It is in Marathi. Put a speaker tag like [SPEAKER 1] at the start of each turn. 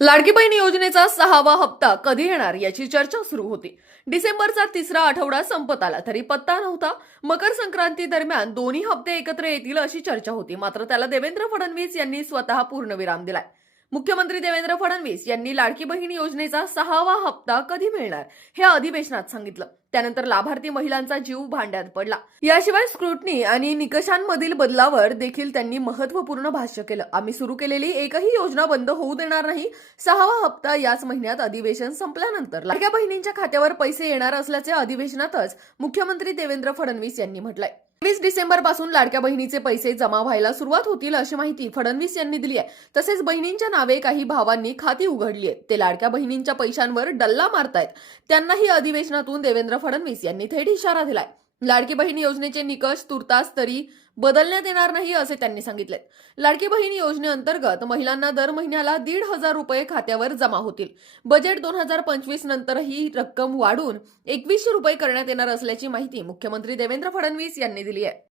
[SPEAKER 1] लाडकी बहीण योजनेचा सहावा हप्ता कधी येणार याची चर्चा सुरू होती. डिसेंबरचा तिसरा आठवडा संपत आला तरी पत्ता नव्हता. मकर संक्रांती दरम्यान दोन्ही हप्ते एकत्र येतील अशी चर्चा होती मात्र त्याला देवेंद्र फडणवीस यांनी स्वतः पूर्णविराम दिलाय. मुख्यमंत्री देवेंद्र फडणवीस यांनी लाडकी बहीण योजनेचा सहावा हप्ता कधी मिळणार हे अधिवेशनात सांगितलं. त्यानंतर लाभार्थी महिलांचा जीव भांड्यात पडला. याशिवाय स्क्रुटनी आणि निकषांमधील बदलावर देखील त्यांनी महत्त्वपूर्ण भाष्य केलं. आम्ही सुरू केलेली एकही योजना बंद होऊ देणार नाही. सहावा हप्ता याच महिन्यात अधिवेशन संपल्यानंतर लाडक्या बहिणींच्या खात्यावर पैसे येणार असल्याचे अधिवेशनातच मुख्यमंत्री देवेंद्र फडणवीस यांनी म्हटलंय. वीस डिसेंबरपासून लाडक्या बहिणीचे पैसे जमा व्हायला सुरुवात होतील अशी माहिती फडणवीस यांनी दिली आहे. तसेच बहिणींच्या नावे काही भावांनी खाती उघडली आहेत. ते लाडक्या बहिणींच्या पैशांवर डल्ला मारतायत. त्यांनाही अधिवेशनातून देवेंद्र फडणवीस यांनी थेट इशारा दिलाय. लाडकी बहीण योजनेचे निकष तुर्तास तरी बदलण्यात येणार नाही असे त्यांनी सांगितले. लाडकी बहीण योजनेअंतर्गत महिलांना दर महिन्याला दीड हजार रुपये खात्यावर जमा होतील. बजेट दोन हजार पंचवीस नंतर ही रक्कम वाढून एकवीसशे रुपये करण्यात येणार असल्याची माहिती मुख्यमंत्री देवेंद्र फडणवीस यांनी दिली आहे.